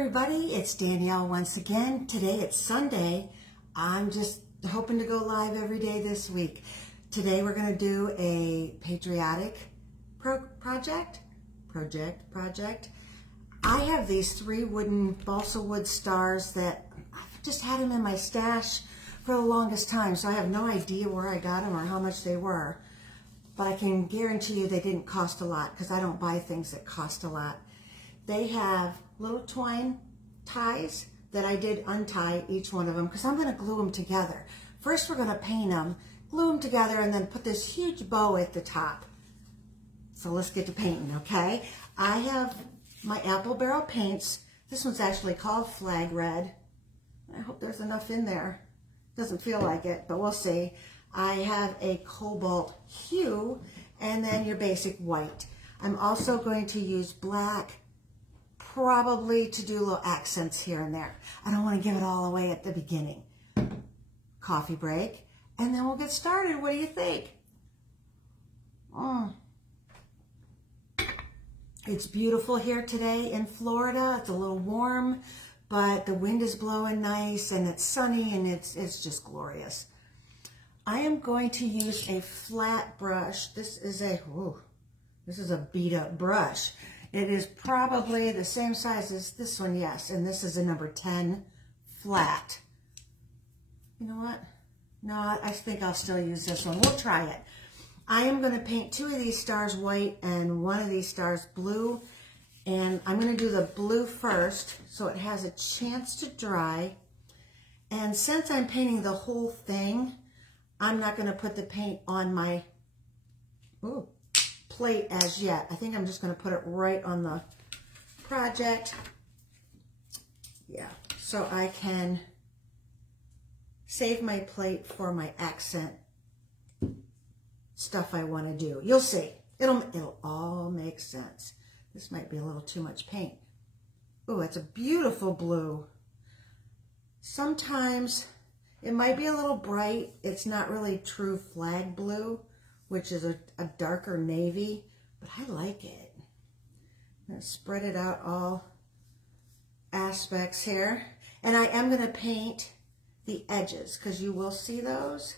everybody, it's Danielle once again. Today it's Sunday. I'm just hoping to go live every day this week. Today we're going to do a patriotic project. I have these 3 wooden balsa wood stars that I've just had them in my stash for the longest time, so I have no idea where I got them or how much they were. But I can guarantee you they didn't cost a lot because I don't buy things that cost a lot. They have little twine ties that I did untie each one of them because I'm going to glue them together. First we're going to paint them, glue them together, and then put this huge bow at the top. So let's get to painting, okay? I have my apple barrel paints. This one's actually called Flag Red. I hope there's enough in there. Doesn't feel like it, but we'll see. I have a cobalt hue and then your basic white. I'm also going to use black, probably to do little accents here and there. I don't want to give it all away at the beginning. Coffee break, and then we'll get started. What do you think? It's beautiful here today in Florida. It's a little warm, but the wind is blowing nice, and it's sunny, and it's just glorious. I am going to use a flat brush. This is a beat up brush. It is probably the same size as this one, yes, and this is a number 10 flat. You know what? No, I think I'll still use this one. We'll try it. I am going to paint 2 of these stars white and 1 of these stars blue, and I'm going to do the blue first so it has a chance to dry. And since I'm painting the whole thing, I'm not going to put the paint on my plate as yet. I think I'm just going to put it right on the project. Yeah, so I can save my plate for my accent stuff I want to do. You'll see. It'll all make sense. This might be a little too much paint. Oh, it's a beautiful blue. Sometimes it might be a little bright. It's not really true flag blue, which is a darker navy, but I like it. I'm going to spread it out all aspects here. And I am going to paint the edges because you will see those.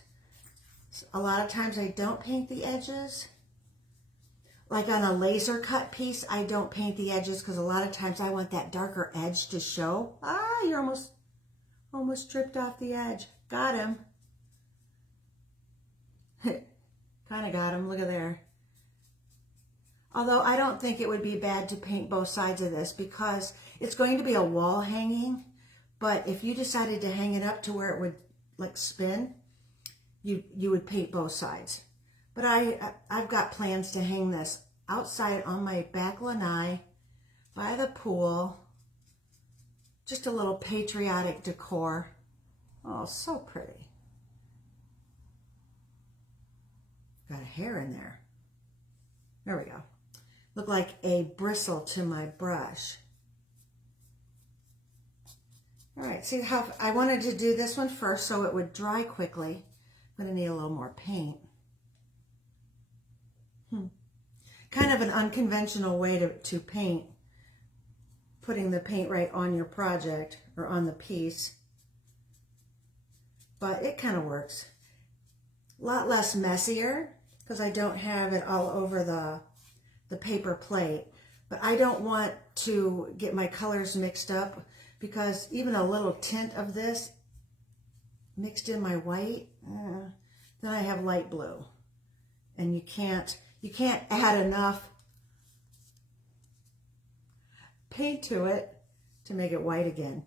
A lot of times I don't paint the edges. Like on a laser cut piece, I don't paint the edges because a lot of times I want that darker edge to show. Ah, you're almost tripped off the edge. Got him. Kind of got him. Look at there. Although I don't think it would be bad to paint both sides of this because it's going to be a wall hanging. But if you decided to hang it up to where it would like spin, you would paint both sides. But I've got plans to hang this outside on my back lanai by the pool. Just a little patriotic decor. Oh, so pretty. Got a hair in there. There we go. Look like a bristle to my brush. All right, see how I wanted to do this one first so it would dry quickly. I'm going to need a little more paint. Kind of an unconventional way to paint. Putting the paint right on your project or on the piece. But it kind of works. A lot less messier because I don't have it all over the paper plate. But I don't want to get my colors mixed up because even a little tint of this mixed in my white, then I have light blue. And you can't add enough paint to it to make it white again.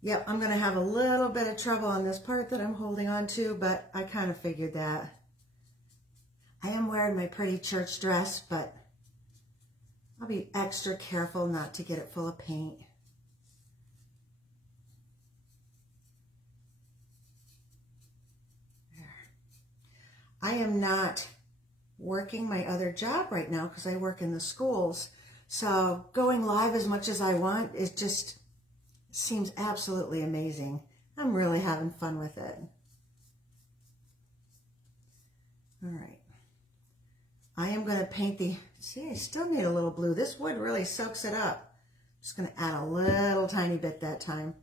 Yep, I'm going to have a little bit of trouble on this part that I'm holding on to, but I kind of figured that. I am wearing my pretty church dress, but I'll be extra careful not to get it full of paint. There. I am not working my other job right now because I work in the schools. So going live as much as I want, it just seems absolutely amazing. I'm really having fun with it. All right. I am going to paint the, see, I still need a little blue. This wood really soaks it up. I'm just going to add a little tiny bit that time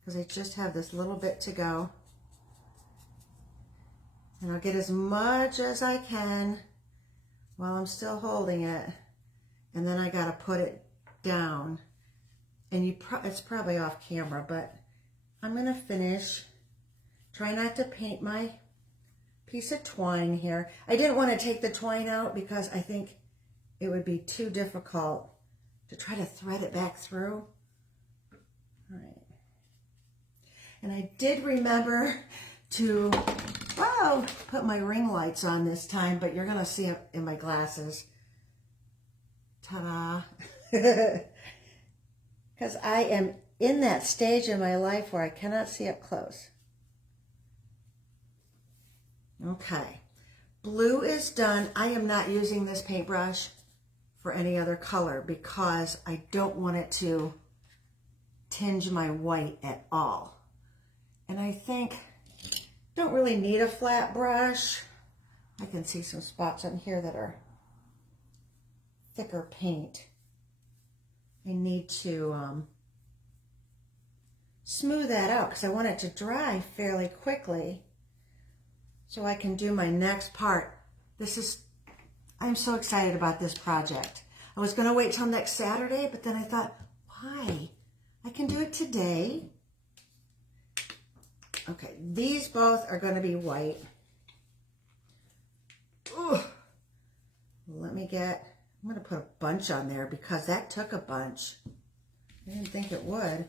because I just have this little bit to go. And I'll get as much as I can while I'm still holding it. And then I got to put it down. And it's probably off camera, but I'm going to finish. Try not to paint my piece of twine here. I didn't want to take the twine out because I think it would be too difficult to try to thread it back through. All right. And I did remember to, wow, put my ring lights on this time, but you're going to see it in my glasses. Ta-da. Because I am in that stage in my life where I cannot see up close. Okay, blue is done. I am not using this paintbrush for any other color because I don't want it to tinge my white at all. And I think, don't really need a flat brush. I can see some spots on here that are thicker paint. I need to smooth that out because I want it to dry fairly quickly so I can do my next part. I'm so excited about this project. I was gonna wait till next Saturday, but then I thought, why? I can do it today. Okay, these both are gonna be white. Ooh. I'm gonna put a bunch on there because that took a bunch. I didn't think it would.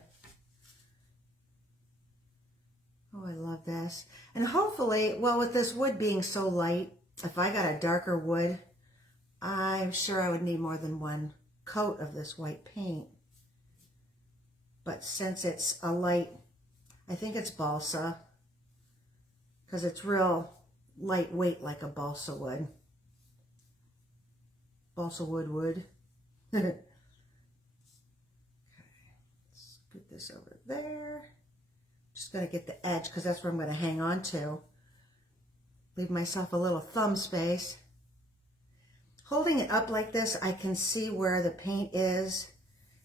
Oh, I love this. And hopefully, well, with this wood being so light, if I got a darker wood, I'm sure I would need more than one coat of this white paint. But since it's a light, I think it's balsa, because it's real lightweight like a balsa wood. Balsa wood. Okay, scoot this over there. Just going to get the edge because that's where I'm going to hang on to. Leave myself a little thumb space. Holding it up like this, I can see where the paint is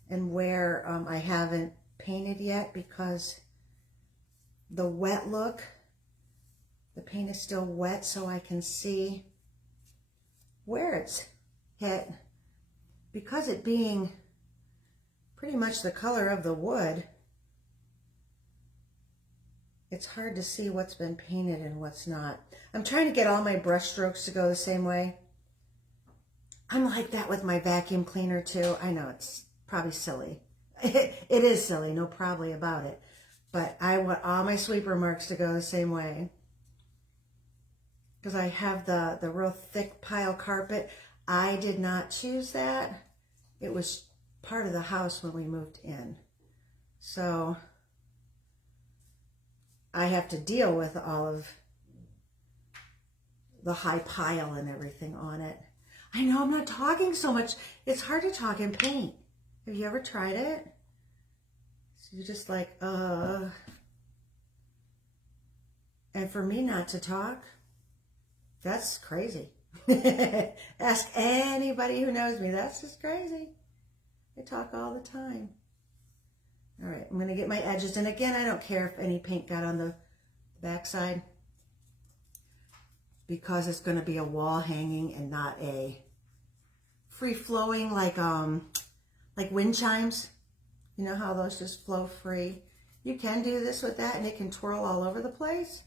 and where I haven't painted yet because the wet look, the paint is still wet, so I can see where it's hit. Because it being pretty much the color of the wood, it's hard to see what's been painted and what's not. I'm trying to get all my brush strokes to go the same way. I'm like that with my vacuum cleaner too. I know it's probably silly. It is silly, no probably about it. But I want all my sweeper marks to go the same way. Because I have the real thick pile carpet. I did not choose that. It was part of the house when we moved in. So I have to deal with all of the high pile and everything on it. I know I'm not talking so much. It's hard to talk and paint. Have you ever tried it? So you're just like, And for me not to talk, that's crazy. Ask anybody who knows me. That's just crazy. I talk all the time. All right, I'm going to get my edges. And again, I don't care if any paint got on the backside because it's going to be a wall hanging and not a free-flowing like wind chimes. You know how those just flow free? You can do this with that and it can twirl all over the place,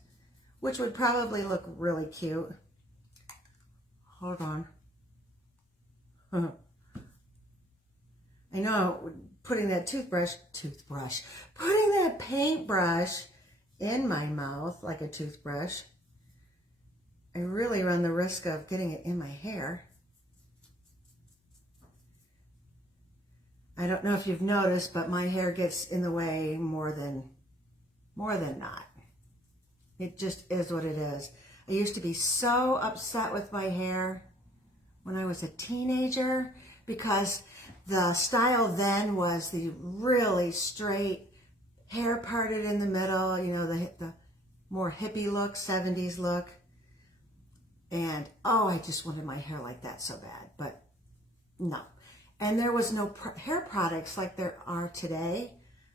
which would probably look really cute. Hold on. I know putting that putting that paintbrush in my mouth like a toothbrush, I really run the risk of getting it in my hair. I don't know if you've noticed, but my hair gets in the way more than not. It just is what it is. I used to be so upset with my hair when I was a teenager because the style then was the really straight, hair parted in the middle, you know, the more hippie look, 70s look. And, oh, I just wanted my hair like that so bad, but no. And there was no hair products like there are today.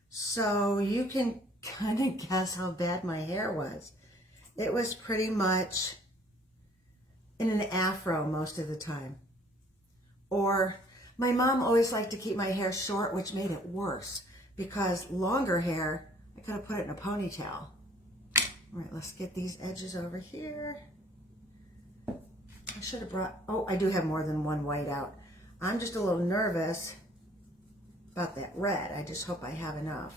So you can kind of guess how bad my hair was. It was pretty much in an afro most of the time. Or my mom always liked to keep my hair short, which made it worse because longer hair, I could have put it in a ponytail. All right, let's get these edges over here. I should have brought, oh, I do have more than one white out. I'm just a little nervous about that red. I just hope I have enough.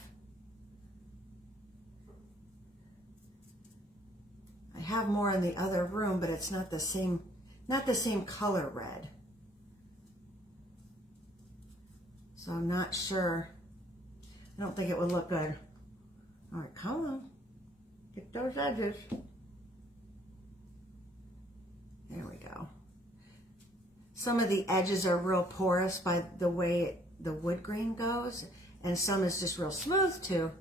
I have more in the other room, but it's not the same color red. So I'm not sure. I don't think it would look good. All right, come on. Get those edges. There we go. Some of the edges are real porous by the way the wood grain goes, and some is just real smooth to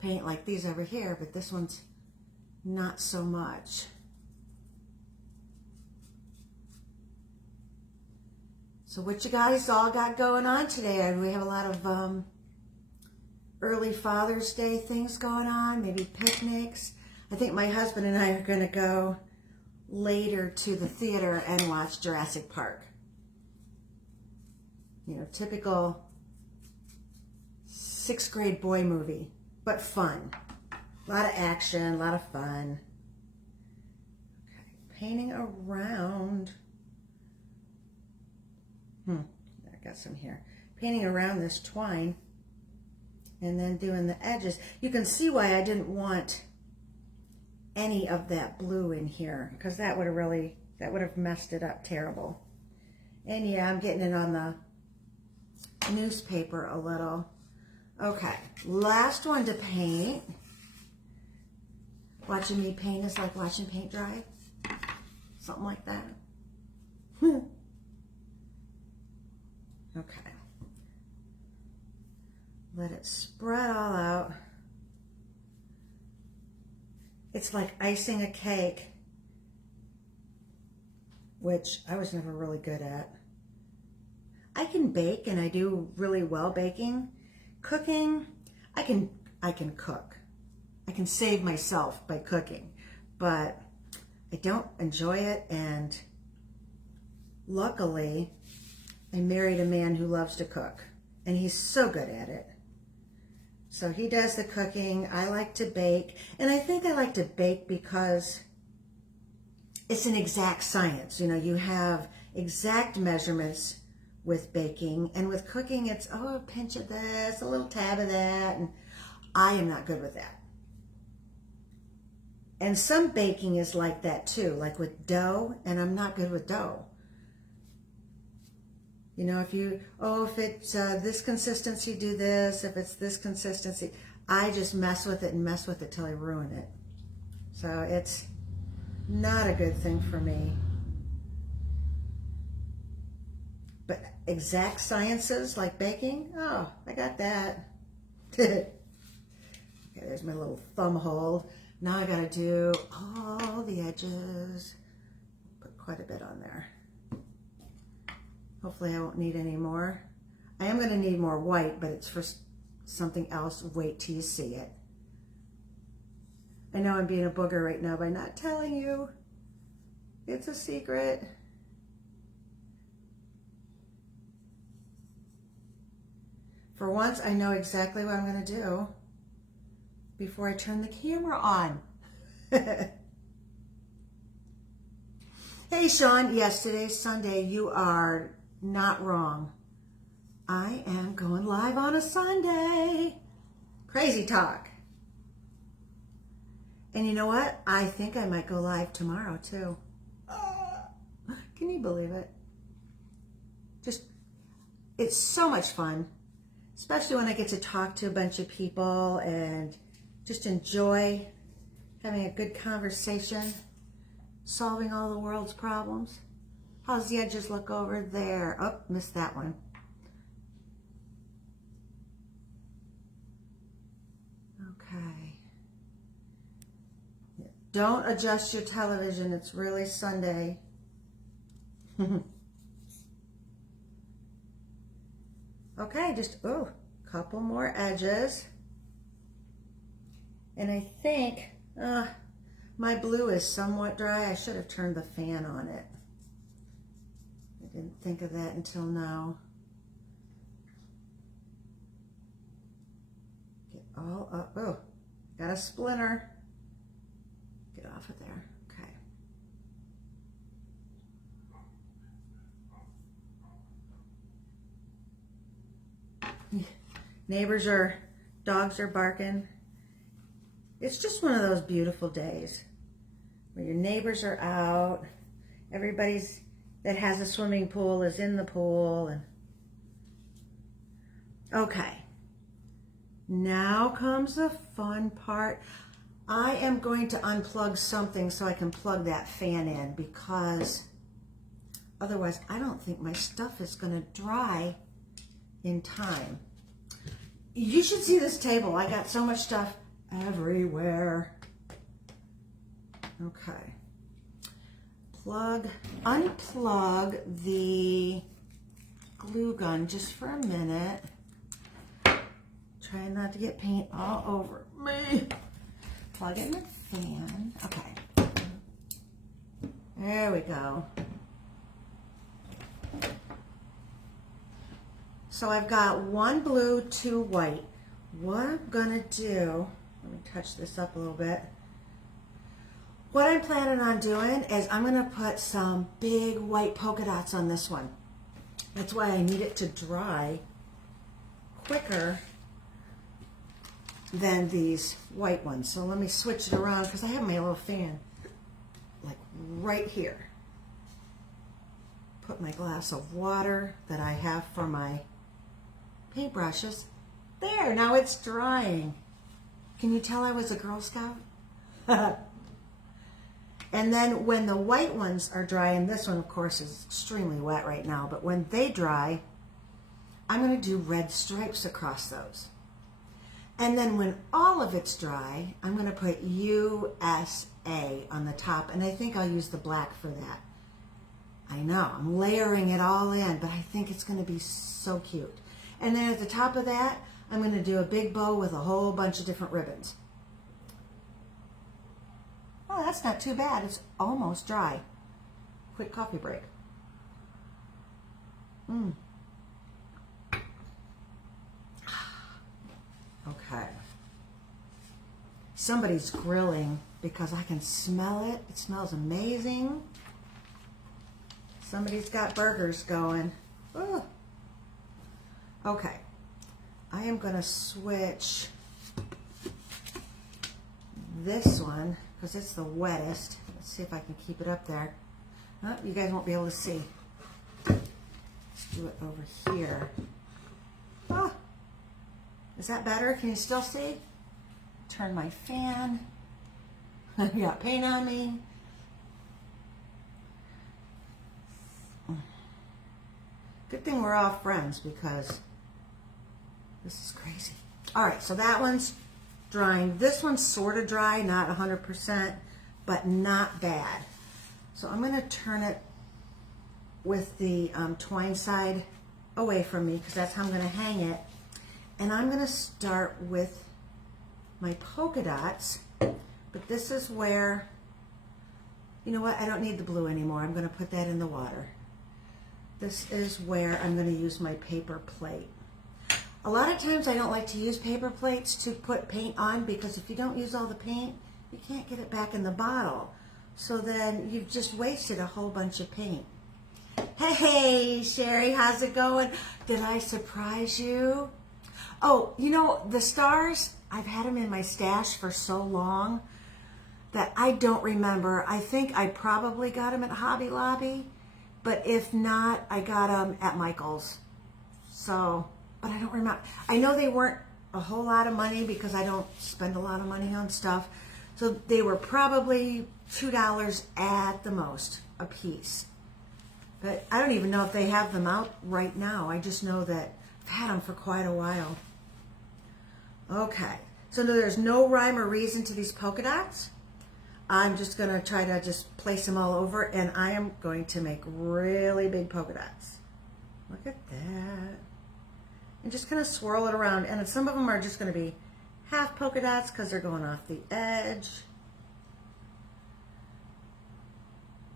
paint like these over here, but this one's not so much. So what you guys all got going on today? We have a lot of early Father's Day things going on, maybe picnics. I think my husband and I are going to go later to the theater and watch Jurassic Park. You know, typical 6th grade boy movie, but fun. A lot of action, a lot of fun. Okay, painting around. I got some here. Painting around this twine and then doing the edges. You can see why I didn't want any of that blue in here, because that would have messed it up terrible. And yeah, I'm getting it on the newspaper a little. Okay, last one to paint. Watching me paint is like watching paint dry. Something like that. Okay. Let it spread all out. It's like icing a cake, which I was never really good at. I can bake, and I do really well baking. Cooking, I can cook. I can save myself by cooking, but I don't enjoy it, and luckily I married a man who loves to cook, and he's so good at it. So he does the cooking. I like to bake, and I think I like to bake because it's an exact science. You know, you have exact measurements with baking, and with cooking it's, oh, a pinch of this, a little tab of that, and I am not good with that. And some baking is like that too, like with dough, and I'm not good with dough. You know, if it's this consistency, do this. If it's this consistency, I just mess with it and mess with it till I ruin it. So it's not a good thing for me. But exact sciences like baking, oh, I got that. Okay, there's my little thumb hold. Now I gotta do all the edges. Put quite a bit on there. Hopefully I won't need any more. I am gonna need more white, but it's for something else. Wait till you see it. I know I'm being a booger right now by not telling you. It's a secret. For once, I know exactly what I'm gonna do before I turn the camera on. Hey, Sean. Yes, today's Sunday. You are not wrong. I am going live on a Sunday. Crazy talk. And you know what? I think I might go live tomorrow, too. Can you believe it? It's so much fun, especially when I get to talk to a bunch of people and just enjoy having a good conversation, solving all the world's problems. How's the edges look over there? Oh, missed that one. Okay. Don't adjust your television. It's really Sunday. Okay, just, oh, couple more edges. And I think my blue is somewhat dry. I should have turned the fan on it. I didn't think of that until now. Get all up. Oh, got a splinter. Get off of there. Okay. Dogs are barking. It's just one of those beautiful days where your neighbors are out, everybody's that has a swimming pool is in the pool. And okay, now comes the fun part. I am going to unplug something so I can plug that fan in, because otherwise I don't think my stuff is going to dry in time. You should see this table. I got so much stuff everywhere. Okay. Unplug the glue gun just for a minute. Try not to get paint all over me. Plug in the fan. Okay. There we go. So I've got one blue, two white. What I'm gonna do, let me touch this up a little bit. What I'm planning on doing is I'm gonna put some big white polka dots on this one. That's why I need it to dry quicker than these white ones. So let me switch it around, because I have my little fan like right here. Put my glass of water that I have for my paintbrushes. There, now it's drying. Can you tell I was a Girl Scout? And then when the white ones are dry, and this one of course is extremely wet right now, but when they dry, I'm going to do red stripes across those. And then when all of it's dry, I'm going to put USA on the top, and I think I'll use the black for that. I know, I'm layering it all in, but I think it's going to be so cute. And then at the top of that, I'm going to do a big bow with a whole bunch of different ribbons. Oh, that's not too bad. It's almost dry. Quick coffee break. Okay. Somebody's grilling because I can smell it. It smells amazing. Somebody's got burgers going. Ooh. Okay. I am going to switch this one because it's the wettest. Let's see if I can keep it up there. Oh, you guys won't be able to see. Let's do it over here. Oh, is that better? Can you still see? Turn my fan. I got paint on me. Good thing we're all friends because this is crazy. All right, so that one's drying. This one's sort of dry, not 100%, but not bad. So I'm going to turn it with the twine side away from me because that's how I'm going to hang it. And I'm going to start with my polka dots, but this is where, you know what, I don't need the blue anymore. I'm going to put that in the water. This is where I'm going to use my paper plate. A lot of times I don't like to use paper plates to put paint on because if you don't use all the paint, you can't get it back in the bottle. So then you've just wasted a whole bunch of paint. Hey, Sherry, how's it going? Did I surprise you? Oh, you know, the stars, I've had them in my stash for so long that I don't remember. I think I probably got them at Hobby Lobby, but if not, I got them at Michael's. So, but I don't remember. I know they weren't a whole lot of money because I don't spend a lot of money on stuff. So they were probably $2 at the most a piece. But I don't even know if they have them out right now. I just know that I've had them for quite a while. Okay, so there's no rhyme or reason to these polka dots. I'm just going to try to just place them all over, and I am going to make really big polka dots. Look at that. And just kind of swirl it around. And some of them are just going to be half polka dots because they're going off the edge.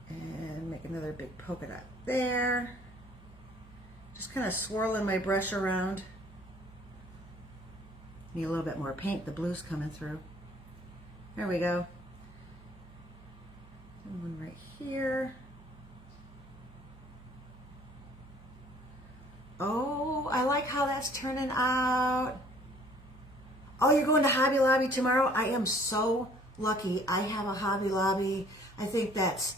And make another big polka dot there. Just kind of swirling my brush around. Need a little bit more paint. The blue's coming through. There we go. And one right here. Oh, I like how that's turning out. Oh, you're going to Hobby Lobby tomorrow? I am so lucky. I have a Hobby Lobby. I think that's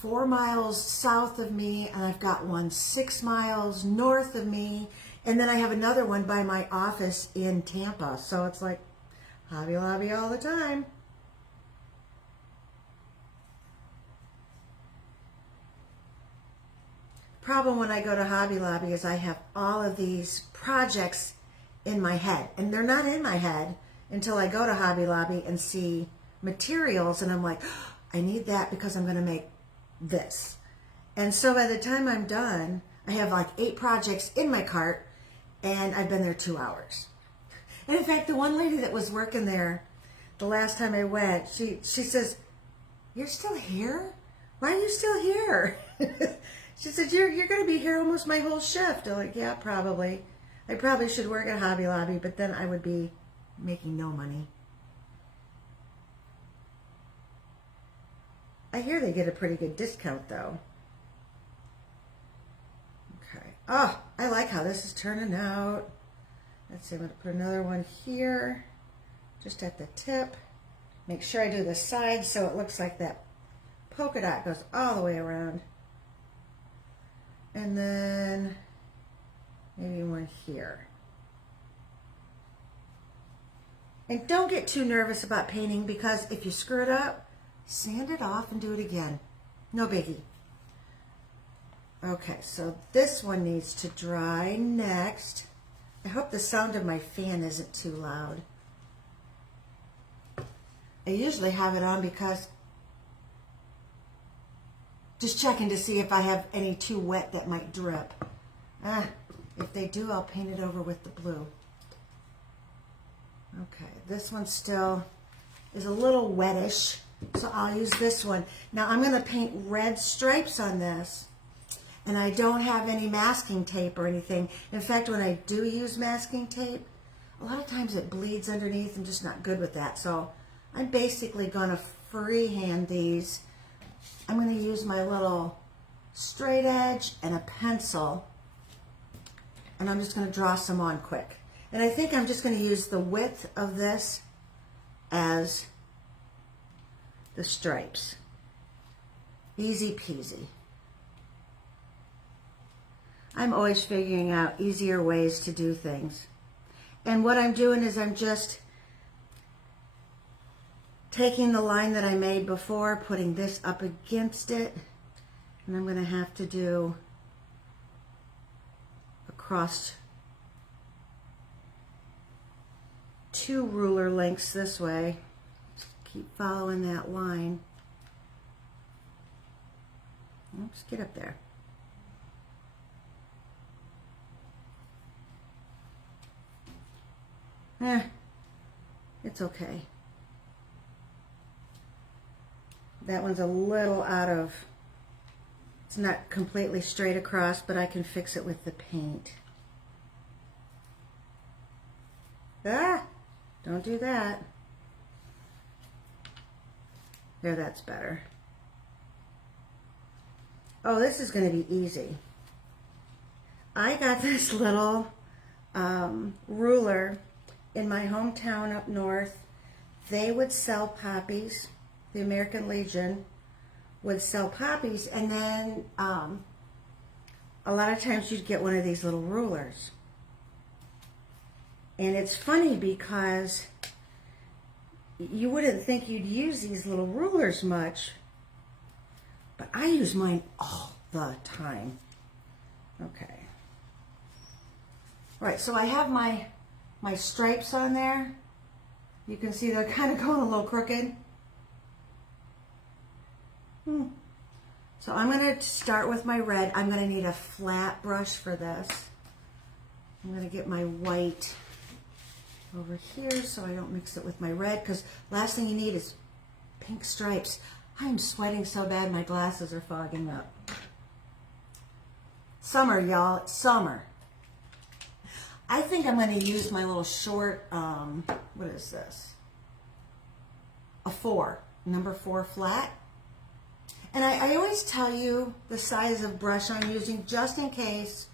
4 miles south of me, and I've got one 6 miles north of me, and then I have another one by my office in Tampa. So it's like Hobby Lobby all the time. Problem when I go to Hobby Lobby is I have all of these projects in my head, and they're not in my head until I go to Hobby Lobby and see materials, and I'm like, oh, I need that because I'm going to make this. And so by the time I'm done, I have like 8 projects in my cart, and I've been there 2 hours. And in fact, the one lady that was working there the last time I went, she says, "You're still here? Why are you still here?" She said, you're going to be here almost my whole shift. I'm like, yeah, probably. I probably should work at Hobby Lobby, but then I would be making no money. I hear they get a pretty good discount, though. Okay. Oh, I like how this is turning out. Let's see, I'm going to put another one here, just at the tip. Make sure I do the sides so it looks like that polka dot goes all the way around. And then maybe one here. And don't get too nervous about painting, because if you screw it up, sand it off and do it again. No biggie. Okay, so this one needs to dry next. I hope the sound of my fan isn't too loud. I usually have it on because just checking to see if I have any too wet that might drip. If they do, I'll paint it over with the blue. Okay, this one still is a little wettish, so I'll use this one. Now I'm going to paint red stripes on this, and I don't have any masking tape or anything. In fact, when I do use masking tape, a lot of times it bleeds underneath. I'm just not good with that, so I'm basically going to freehand these. I'm going to use my little straight edge and a pencil, and I'm just going to draw some on quick. And I think I'm just going to use the width of this as the stripes. Easy peasy. I'm always figuring out easier ways to do things. And what I'm doing is I'm just taking the line that I made before, putting this up against it, and I'm going to have to do across 2 ruler lengths this way. Just keep following that line. Oops, get up there. It's okay. That one's a little out of, it's not completely straight across, but I can fix it with the paint. Don't do that. There, that's better. Oh, this is going to be easy. I got this little ruler in my hometown up north. They would sell poppies. The American Legion would sell poppies, and then a lot of times you'd get one of these little rulers. And it's funny because you wouldn't think you'd use these little rulers much, but I use mine all the time. Okay. All right, so I have my stripes on there. You can see they're kind of going a little crooked. So I'm going to start with my red. I'm going to need a flat brush for this. I'm going to get my white over here so I don't mix it with my red, because last thing you need is pink stripes. I am sweating so bad my glasses are fogging up. Summer, y'all. It's summer. I think I'm going to use my little short, what is this? A 4, number 4 flat. And I always tell you the size of brush I'm using just in case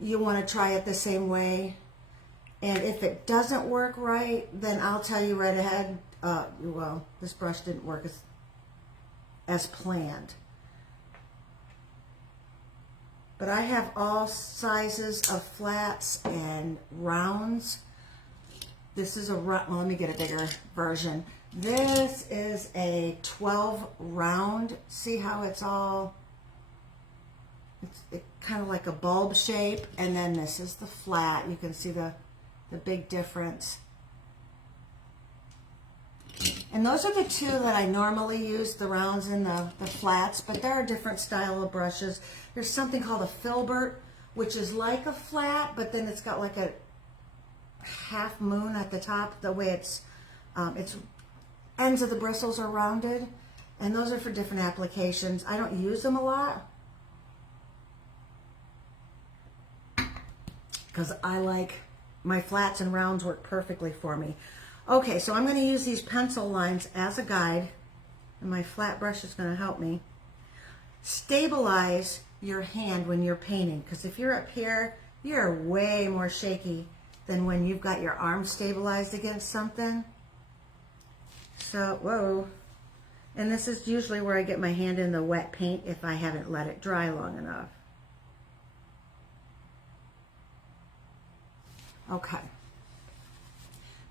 you want to try it the same way. And if it doesn't work right, then I'll tell you right ahead, well, this brush didn't work as planned. But I have all sizes of flats and rounds. This is a round, well, let me get a bigger version. This is a 12 round. See how it's all, it's kind of like a bulb shape. And then this is the flat. You can see the big difference. And those are the two that I normally use, the rounds and the flats, but there are different style of brushes. There's something called a filbert, which is like a flat, but then it's got like a half moon at the top, the way it's ends of the bristles are rounded, and those are for different applications. I don't use them a lot because I like my flats and rounds work perfectly for me. Okay, so I'm going to use these pencil lines as a guide, and my flat brush is going to help me. Stabilize your hand when you're painting, because if you're up here, you're way more shaky than when you've got your arm stabilized against something. So, whoa. And this is usually where I get my hand in the wet paint if I haven't let it dry long enough. Okay.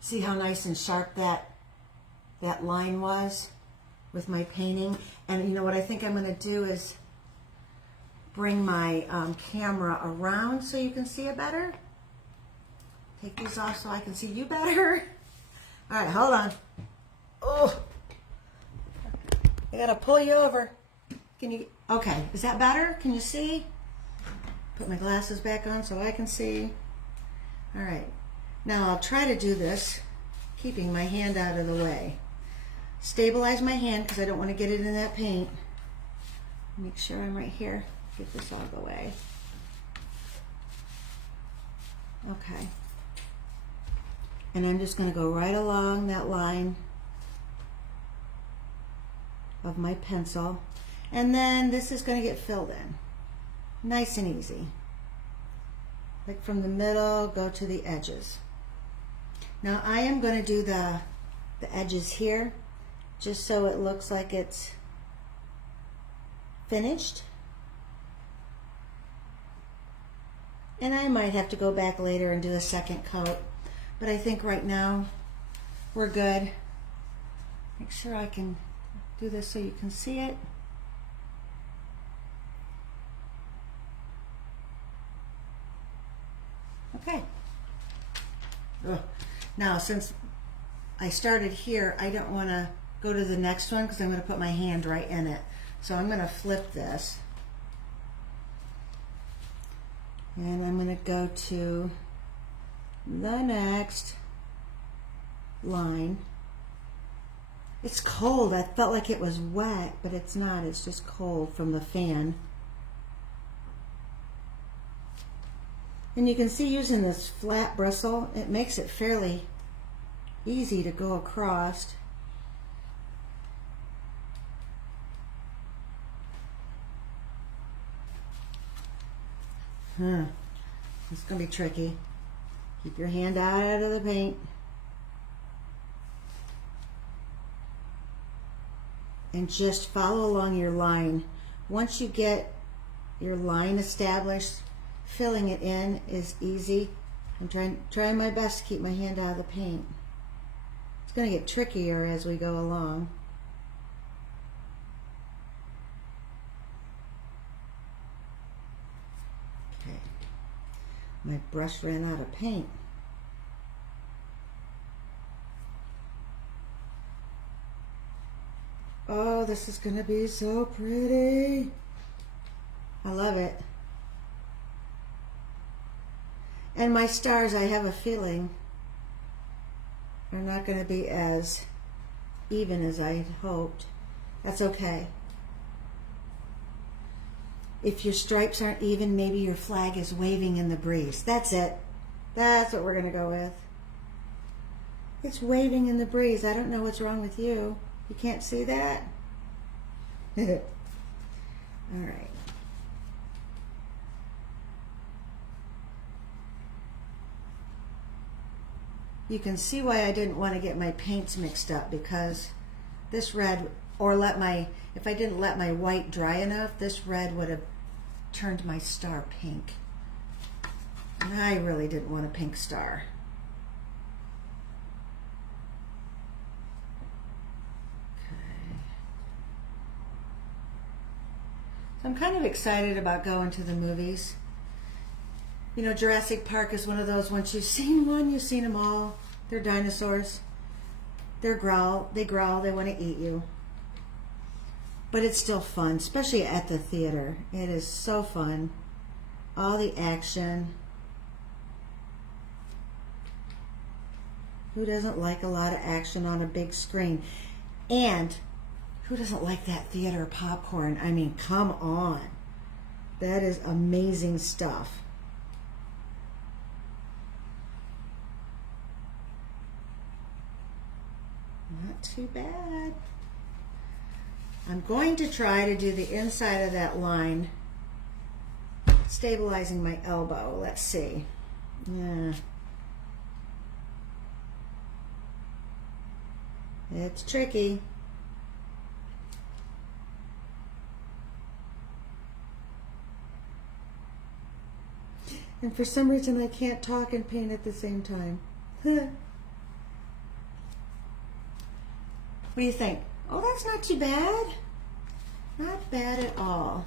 See how nice and sharp that line was with my painting? And you know what I think I'm going to do is bring my camera around so you can see it better. Take these off so I can see you better. All right, hold on. Oh, I gotta pull you over. Can you, okay, is that better? Can you see? Put my glasses back on so I can see. All right, now I'll try to do this, keeping my hand out of the way. Stabilize my hand because I don't want to get it in that paint. Make sure I'm right here. Get this out of the way. Okay. And I'm just going to go right along that line of my pencil. And then this is going to get filled in. Nice and easy. Like from the middle, go to the edges. Now I am going to do the edges here, just so it looks like it's finished. And I might have to go back later and do a second coat, but I think right now we're good. Make sure I can do this so you can see it. Okay. Ugh. Now, since I started here, I don't want to go to the next one because I'm going to put my hand right in it. So I'm going to flip this. And I'm going to go to the next line. It's cold. I felt like it was wet, but it's not. It's just cold from the fan. And you can see using this flat bristle, it makes it fairly easy to go across. It's going to be tricky. Keep your hand out of the paint. And just follow along your line. Once you get your line established, filling it in is easy. I'm trying my best to keep my hand out of the paint. It's going to get trickier as we go along. Okay. My brush ran out of paint. Oh, this is gonna be so pretty. I love it. And my stars, I have a feeling, are not gonna be as even as I had hoped. That's okay. If your stripes aren't even, maybe your flag is waving in the breeze. That's it. That's what we're gonna go with. It's waving in the breeze. I don't know what's wrong with you. You can't see that? All right. You can see why I didn't want to get my paints mixed up, because this red, or if I didn't let my white dry enough, this red would have turned my star pink. And I really didn't want a pink star. Okay. So I'm kind of excited about going to the movies. You know, Jurassic Park is one of those, once you've seen one, you've seen them all. They're dinosaurs. They growl, they want to eat you. But it's still fun, especially at the theater. It is so fun. All the action. Who doesn't like a lot of action on a big screen? And who doesn't like that theater popcorn? I mean, come on. That is amazing stuff. Not too bad. I'm going to try to do the inside of that line, stabilizing my elbow. Let's see. Yeah. It's tricky. And for some reason I can't talk and paint at the same time. What do you think? Oh, that's not too bad. Not bad at all.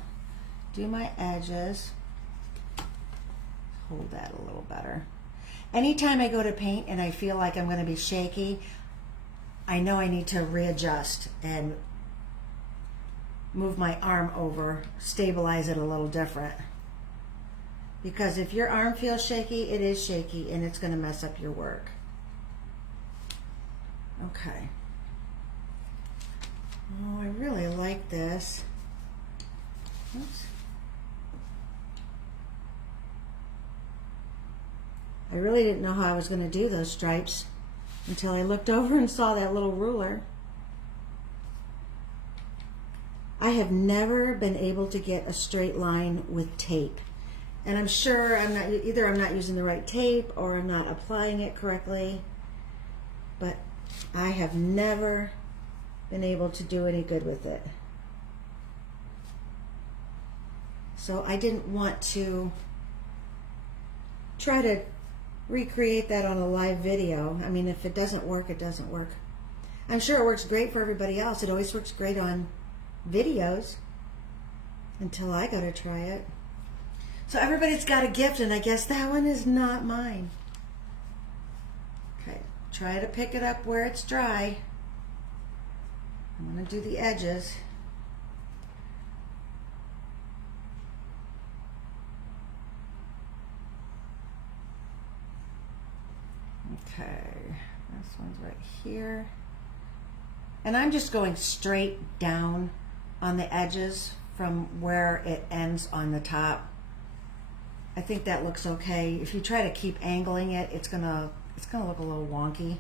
Do my edges. Hold that a little better. Anytime I go to paint and I feel like I'm going to be shaky, I know I need to readjust and move my arm over, stabilize it a little different. Because if your arm feels shaky, it is shaky and it's going to mess up your work. Okay. Oh, I really like this. Oops. I really didn't know how I was going to do those stripes until I looked over and saw that little ruler. I have never been able to get a straight line with tape. And I'm sure I'm not using the right tape or I'm not applying it correctly. But I have never been able to do any good with it. So I didn't want to try to recreate that on a live video. I mean, if it doesn't work, it doesn't work. I'm sure it works great for everybody else. It always works great on videos until I got to try it. So everybody's got a gift, and I guess that one is not mine. Okay, try to pick it up where it's dry. I'm going to do the edges. Okay, this one's right here. And I'm just going straight down on the edges from where it ends on the top. I think that looks okay. If you try to keep angling it, it's gonna look a little wonky.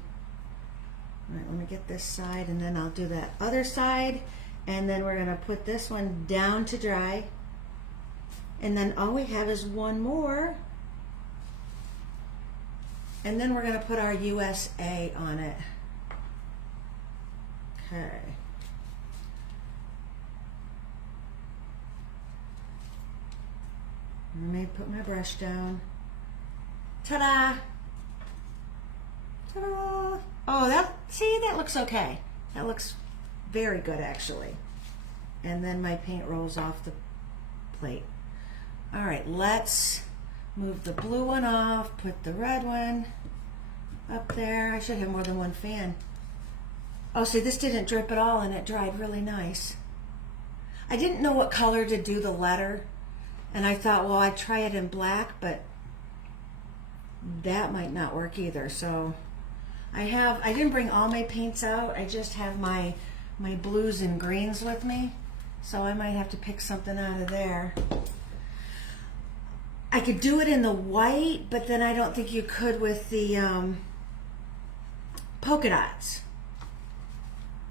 All right, let me get this side and then I'll do that other side, and then we're gonna put this one down to dry, and then all we have is one more, and then we're gonna put our USA on it. Okay. Let me put my brush down. Ta-da! Ta-da! Oh, that looks okay. That looks very good, actually. And then my paint rolls off the plate. All right, let's move the blue one off, put the red one up there. I should have more than one fan. Oh, see, this didn't drip at all and it dried really nice. I didn't know what color to do the letter, and I thought, well, I'd try it in black, but that might not work either. So I didn't bring all my paints out. I just have my blues and greens with me. So I might have to pick something out of there. I could do it in the white, but then I don't think you could with the polka dots.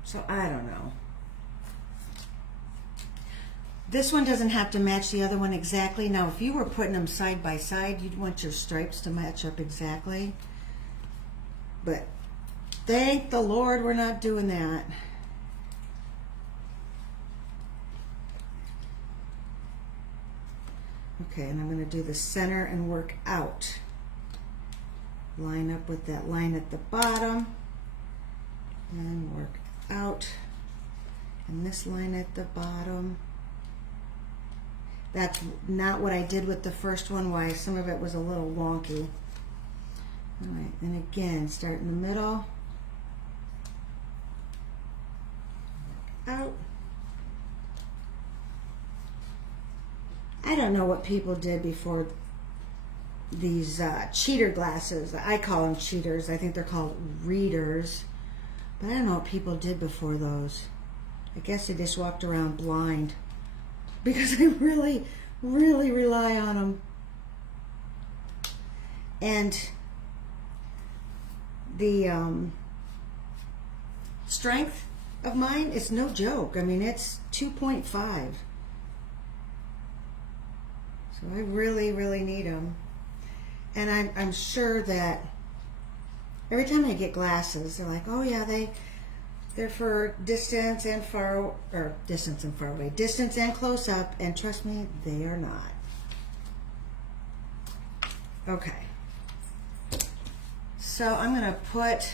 So I don't know. This one doesn't have to match the other one exactly. Now, if you were putting them side by side, you'd want your stripes to match up exactly. But thank the Lord we're not doing that. Okay, and I'm going to do the center and work out. Line up with that line at the bottom and work out. And this line at the bottom. That's not what I did with the first one, why some of it was a little wonky. All right, and again, start in the middle. Work out. I don't know what people did before these cheater glasses. I call them cheaters. I think they're called readers. But I don't know what people did before those. I guess they just walked around blind. Because I really, really rely on them. And the strength of mine is no joke. I mean, it's 2.5. So I really, really need them. And I'm sure that every time I get glasses, they're like, oh yeah, they're for distance and far, or distance and far away, distance and close up, and trust me, they are not. Okay. So I'm gonna put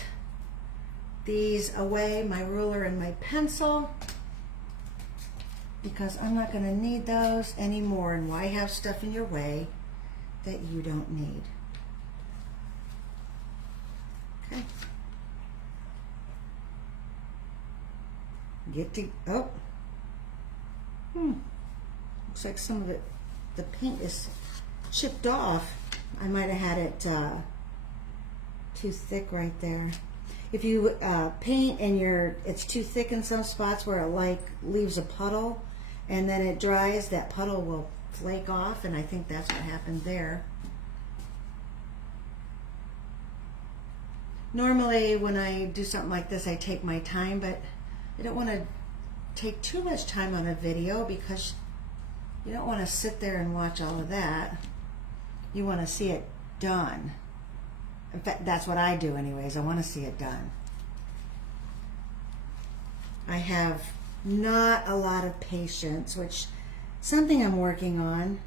these away, my ruler and my pencil, because I'm not gonna need those anymore, and why have stuff in your way that you don't need? Okay. Looks like some of it, the paint is chipped off. I might have had it too thick right there. If you paint and it's too thick in some spots where it like leaves a puddle and then it dries, that puddle will flake off, and I think that's what happened there. Normally when I do something like this, I take my time, but I don't want to take too much time on a video because you don't want to sit there and watch all of that. You want to see it done. In fact, that's what I do anyways. I want to see it done. I have not a lot of patience, which something I'm working on,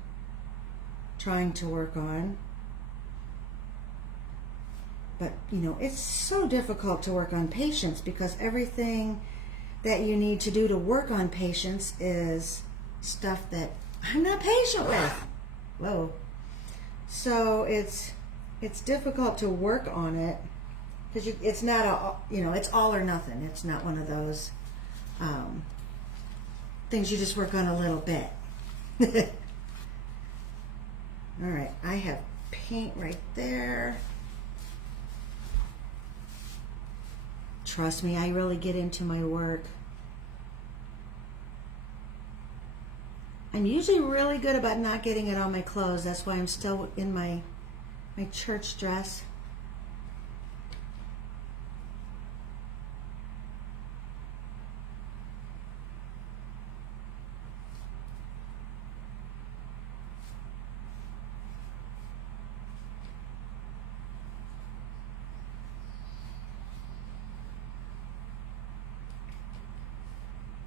trying to work on. But, you know, it's so difficult to work on patience because everything that you need to do to work on patience is stuff that I'm not patient with. Whoa. So it's difficult to work on it because it's not it's all or nothing. It's not one of those things you just work on a little bit. All right, I have paint right there. Trust me, I really get into my work. I'm usually really good about not getting it on my clothes. That's why I'm still in my church dress.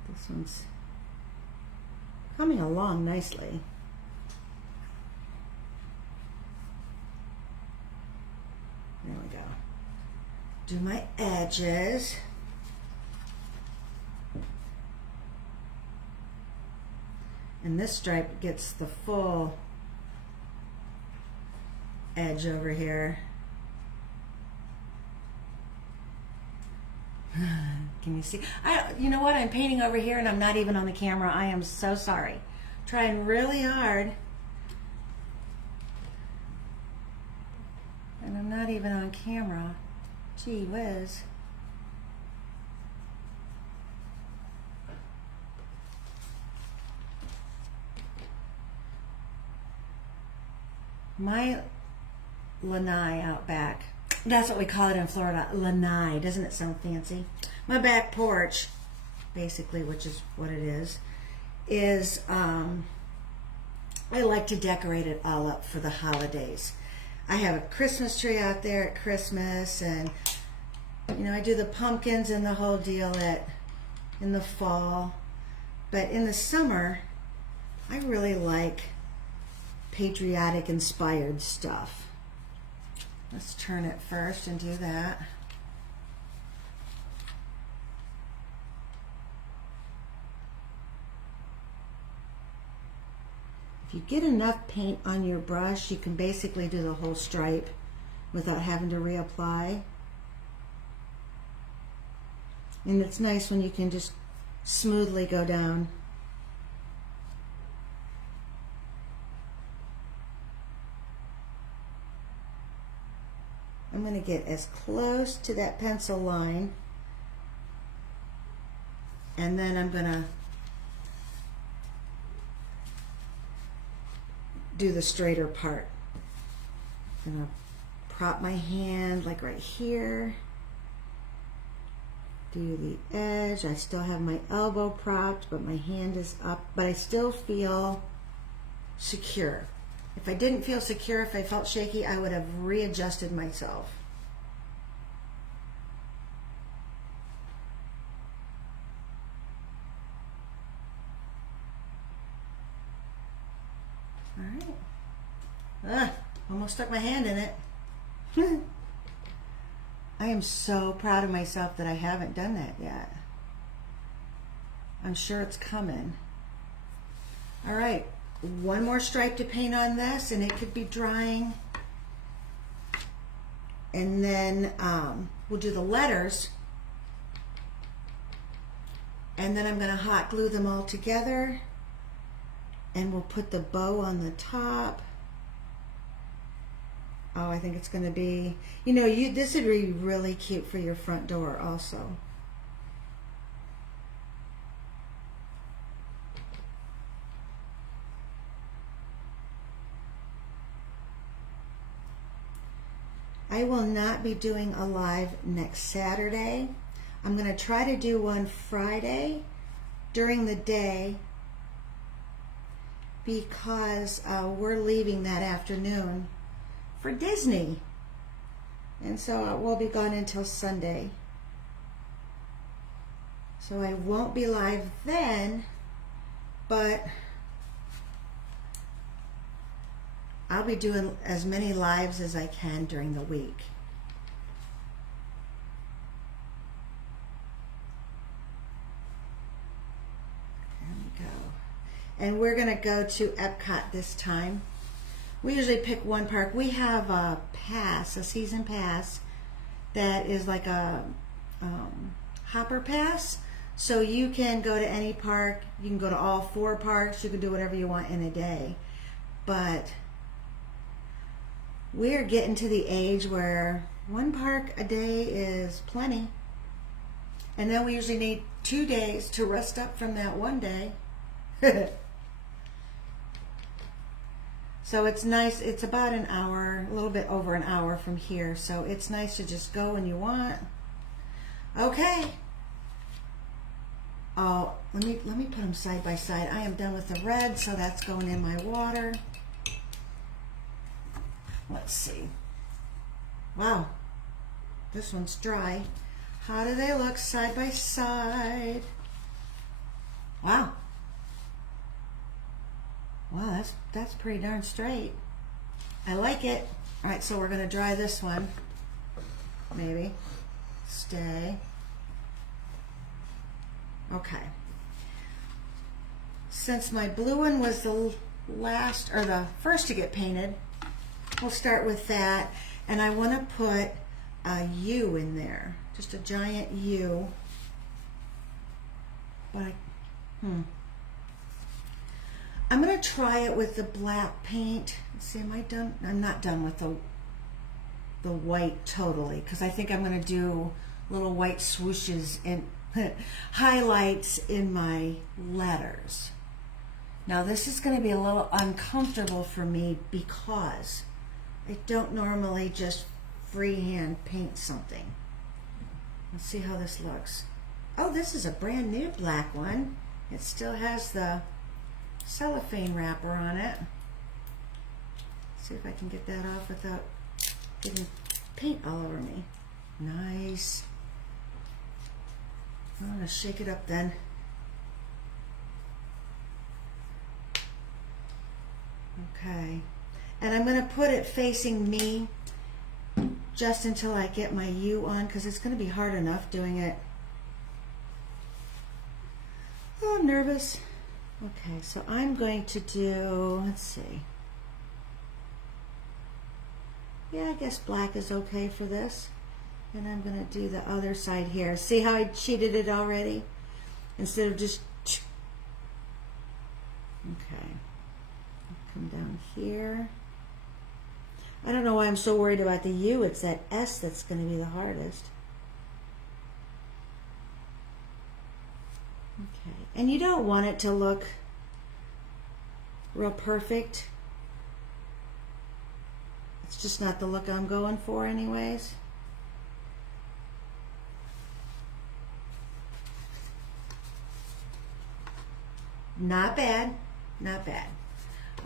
This one's coming along nicely. There we go. Do my edges. And this stripe gets the full edge over here. Can you see? You know what? I'm painting over here and I'm not even on the camera. I am so sorry. Trying really hard. And I'm not even on camera. Gee whiz. My lanai out back. That's what we call it in Florida. Lanai. Doesn't it sound fancy? My back porch, basically, which is what it is I like to decorate it all up for the holidays. I have a Christmas tree out there at Christmas, and you know, I do the pumpkins and the whole deal in the fall. But in the summer, I really like patriotic inspired stuff. Let's turn it first and do that. If you get enough paint on your brush, you can basically do the whole stripe without having to reapply. And it's nice when you can just smoothly go down. I'm going to get as close to that pencil line, and then I'm going to do the straighter part. I'm going to prop my hand like right here, do the edge. I still have my elbow propped, but my hand is up, but I still feel secure. If I didn't feel secure, if I felt shaky, I would have readjusted myself. All right. Almost stuck my hand in it. I am so proud of myself that I haven't done that yet. I'm sure it's coming. All right. One more stripe to paint on this, and it could be drying. And then we'll do the letters. And then I'm going to hot glue them all together. And we'll put the bow on the top. Oh, I think it's going to be, you know, this would be really cute for your front door also. I will not be doing a live next Saturday. I'm going to try to do one Friday during the day because we're leaving that afternoon for Disney. And so we'll be gone until Sunday. So I won't be live then, but I'll be doing as many lives as I can during the week. There we go. And we're going to go to Epcot this time. We usually pick one park. We have a pass, a season pass, that is like a hopper pass. So you can go to any park. You can go to all 4 parks. You can do whatever you want in a day. But we're getting to the age where 1 park a day is plenty. And then we usually need 2 days to rest up from that 1 day. So it's nice. It's about an hour, a little bit over an hour from here. So it's nice to just go when you want. Okay. Oh, let me put them side by side. I am done with the red, so that's going in my water. Let's see. Wow, this one's dry. How do they look side by side? Wow. Wow, that's pretty darn straight. I like it. All right, so we're going to dry this one. Maybe. Stay. Okay. Since my blue one was the last, or the first to get painted, we'll start with that. And I want to put a U in there. Just a giant U. but I'm going to try it with the black paint. Let's see, am I done? I'm not done with the white totally, because I think I'm going to do little white swooshes and highlights in my letters. Now this is going to be a little uncomfortable for me because I don't normally just freehand paint something. Let's see how this looks. Oh, this is a brand new black one. It still has the cellophane wrapper on it. Let's see if I can get that off without getting paint all over me. Nice. I'm going to shake it up then. Okay. And I'm going to put it facing me just until I get my U on, because it's going to be hard enough doing it. Oh, I'm nervous. Okay, so I'm going to do, let's see. Yeah, I guess black is okay for this. And I'm going to do the other side here. See how I cheated it already? Instead of just... Okay. Come down here. I don't know why I'm so worried about the U. It's that S that's going to be the hardest. Okay. And you don't want it to look real perfect. It's just not the look I'm going for anyways. Not bad, not bad.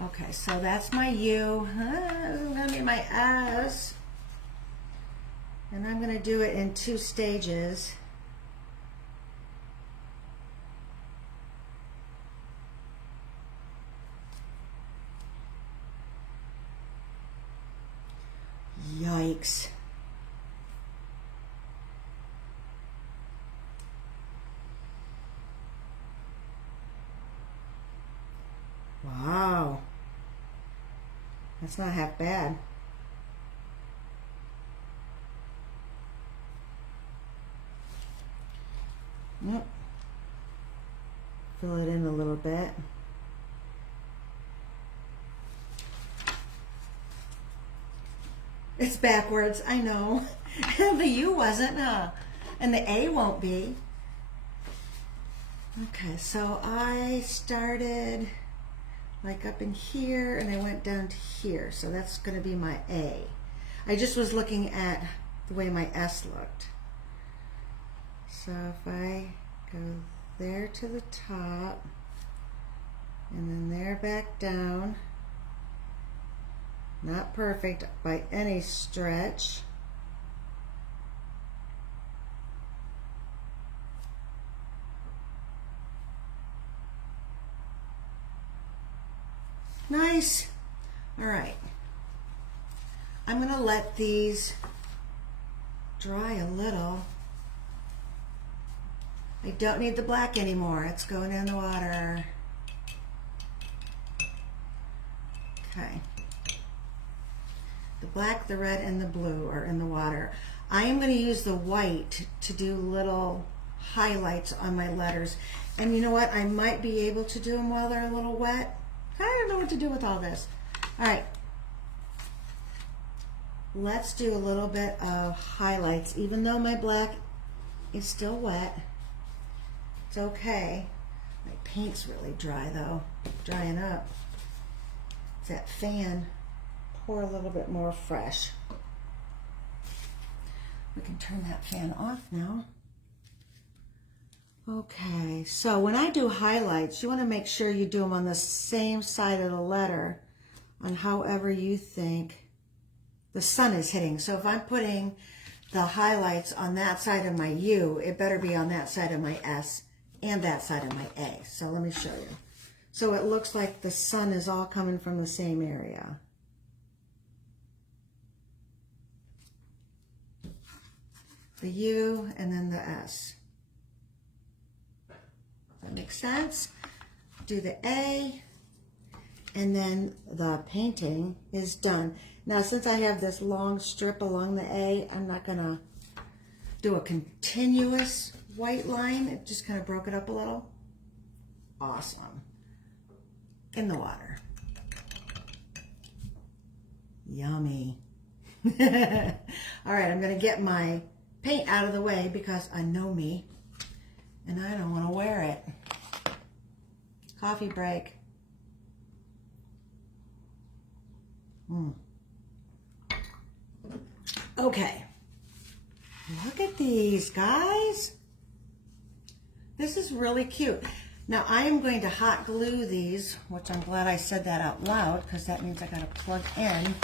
Okay, so that's my U. This is gonna be my S. And I'm gonna do it in 2 stages. Yikes. Wow. That's not half bad. Yep. Fill it in a little bit. It's backwards, I know. The U wasn't, huh? And the A won't be. Okay, so I started like up in here and I went down to here. So that's going to be my A. I just was looking at the way my S looked. So if I go there to the top and then there back down, not perfect by any stretch. Nice. All right. I'm going to let these dry a little. I don't need the black anymore. It's going in the water. Okay. The black, the red, and the blue are in the water. I am going to use the white to do little highlights on my letters. And you know what? I might be able to do them while they're a little wet. I don't know what to do with all this. All right. Let's do a little bit of highlights. Even though my black is still wet, it's okay. My paint's really dry though, drying up. It's that fan. Pour a little bit more fresh. We can turn that fan off now. Okay, so when I do highlights, you want to make sure you do them on the same side of the letter on however you think the sun is hitting. So if I'm putting the highlights on that side of my U, it better be on that side of my S and that side of my A. So let me show you. So it looks like the sun is all coming from the same area. The U and then the S. That makes sense. Do the A, and then the painting is done. Now, since I have this long strip along the A, I'm not gonna do a continuous white line. It just kind of broke it up a little. awesome. In the water. Yummy. All right, I'm gonna get my paint out of the way because I know me and I don't want to wear it. Coffee break. Okay. Look at these, guys. This is really cute. Now I am going to hot glue these, which I'm glad I said that out loud because that means I gotta plug in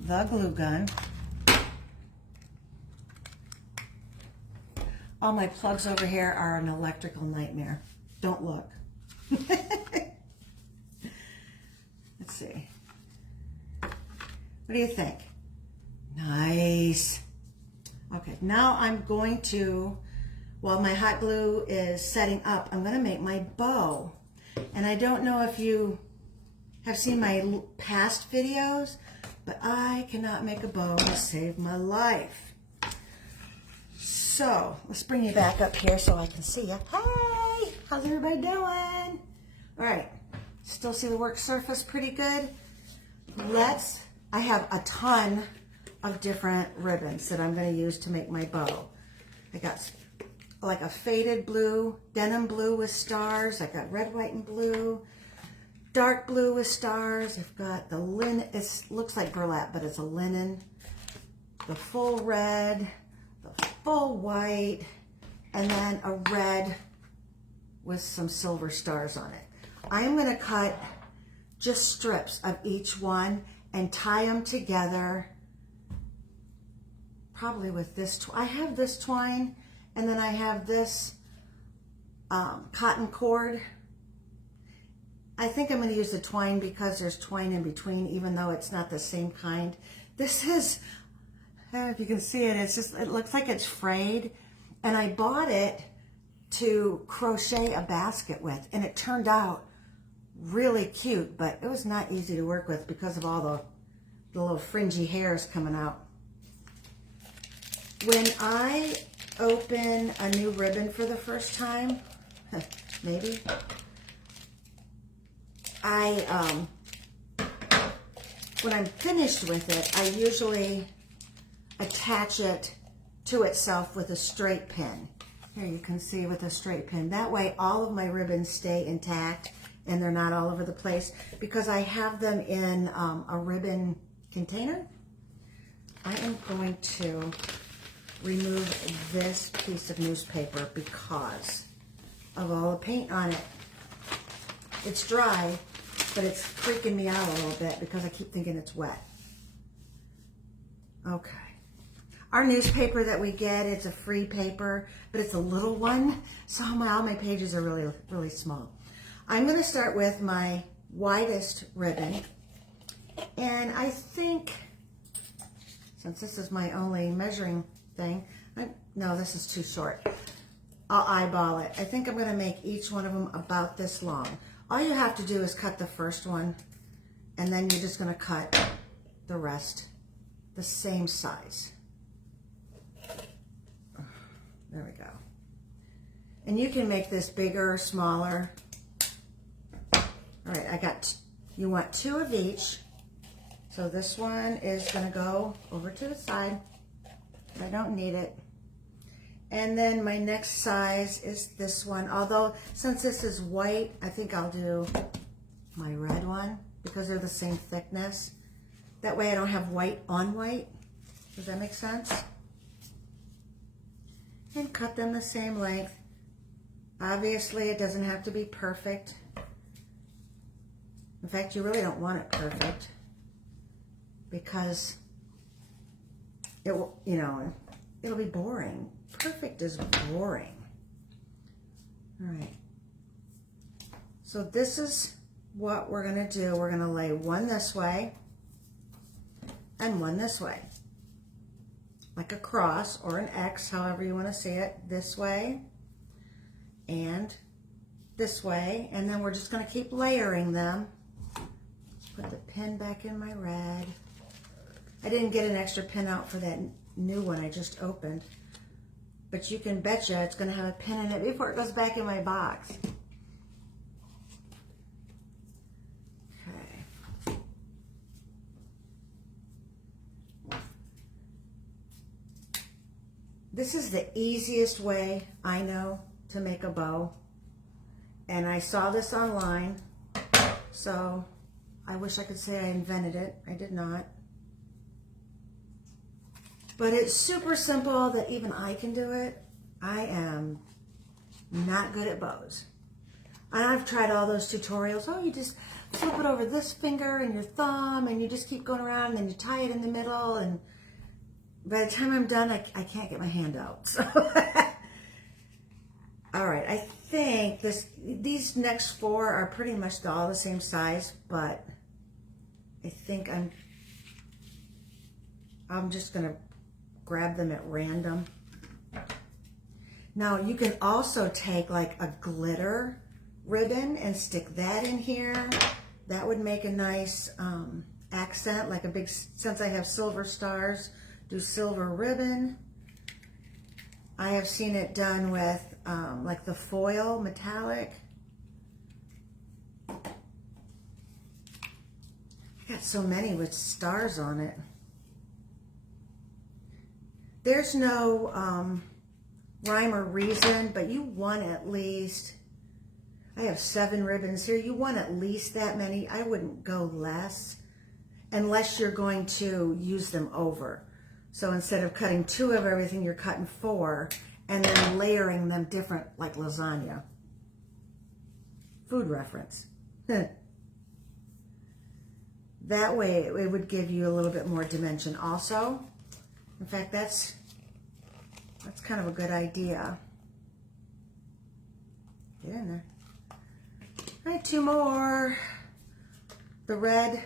the glue gun. All my plugs over here are an electrical nightmare. Don't look. Let's see. What do you think? Nice. Okay, now I'm going to, while my hot glue is setting up, I'm going to make my bow. And I don't know if you have seen my past videos, but I cannot make a bow to save my life. So let's bring you back up here so I can see you. Hi, how's everybody doing? All right, still see the work surface pretty good? I have a ton of different ribbons that I'm going to use to make my bow. I got like a faded blue, denim blue with stars. I got red, white, and blue, dark blue with stars. I've got the linen, it looks like burlap, but it's a linen, the full red, the full white, and then a red with some silver stars on it. I am going to cut just strips of each one and tie them together, probably with this. I have this twine, and then I have this cotton cord. I think I'm going to use the twine because there's twine in between, even though it's not the same kind. This is, I don't know if you can see it, it looks like it's frayed, and I bought it to crochet a basket with, and it turned out really cute, but it was not easy to work with because of all the little fringy hairs coming out. When I open a new ribbon for the first time, maybe, when I'm finished with it, I usually attach it to itself with a straight pin. Here you can see with a straight pin. That way all of my ribbons stay intact and they're not all over the place because I have them in a ribbon container. I am going to remove this piece of newspaper because of all the paint on it. It's dry, but it's freaking me out a little bit because I keep thinking it's wet. Okay. Our newspaper that we get, it's a free paper, but it's a little one, so all my pages are really, really small. I'm going to start with my widest ribbon, and I think, since this is my only measuring thing, no, this is too short. I'll eyeball it. I think I'm going to make each one of them about this long. All you have to do is cut the first one, and then you're just going to cut the rest the same size. There we go. And you can make this bigger or smaller. All right, you want 2 of each. So this one is going to go over to the side. I don't need it. And then my next size is this one. Although, since this is white, I think I'll do my red one because they're the same thickness. That way I don't have white on white. Does that make sense? And cut them the same length. Obviously, it doesn't have to be perfect. In fact, you really don't want it perfect because it will, it'll be boring. Perfect is boring. All right. So this is what we're going to do. We're going to lay one this way and one this way. Like a cross or an X, however you want to see it. This way and this way. And then we're just going to keep layering them. Put the pin back in my red. I didn't get an extra pin out for that new one I just opened. But you can betcha it's going to have a pin in it before it goes back in my box. This is the easiest way I know to make a bow. And I saw this online, so I wish I could say I invented it. I did not. But it's super simple that even I can do it. I am not good at bows. And I've tried all those tutorials. Oh, you just flip it over this finger and your thumb, and you just keep going around, and then you tie it in the middle, and by the time I'm done, I can't get my hand out. So all right, I think these next 4 are pretty much all the same size, but I think I'm just gonna grab them at random. Now you can also take like a glitter ribbon and stick that in here. That would make a nice accent, like a big, since I have silver stars, do silver ribbon. I have seen it done with like the foil metallic. I got so many with stars on it. There's no rhyme or reason, but you want at least, I have 7 ribbons here. You want at least that many. I wouldn't go less unless you're going to use them over. So instead of cutting 2 of everything, you're cutting 4 and then layering them different, like lasagna. Food reference. That way it would give you a little bit more dimension also. In fact, that's kind of a good idea. Get in there. All right, 2 more. The red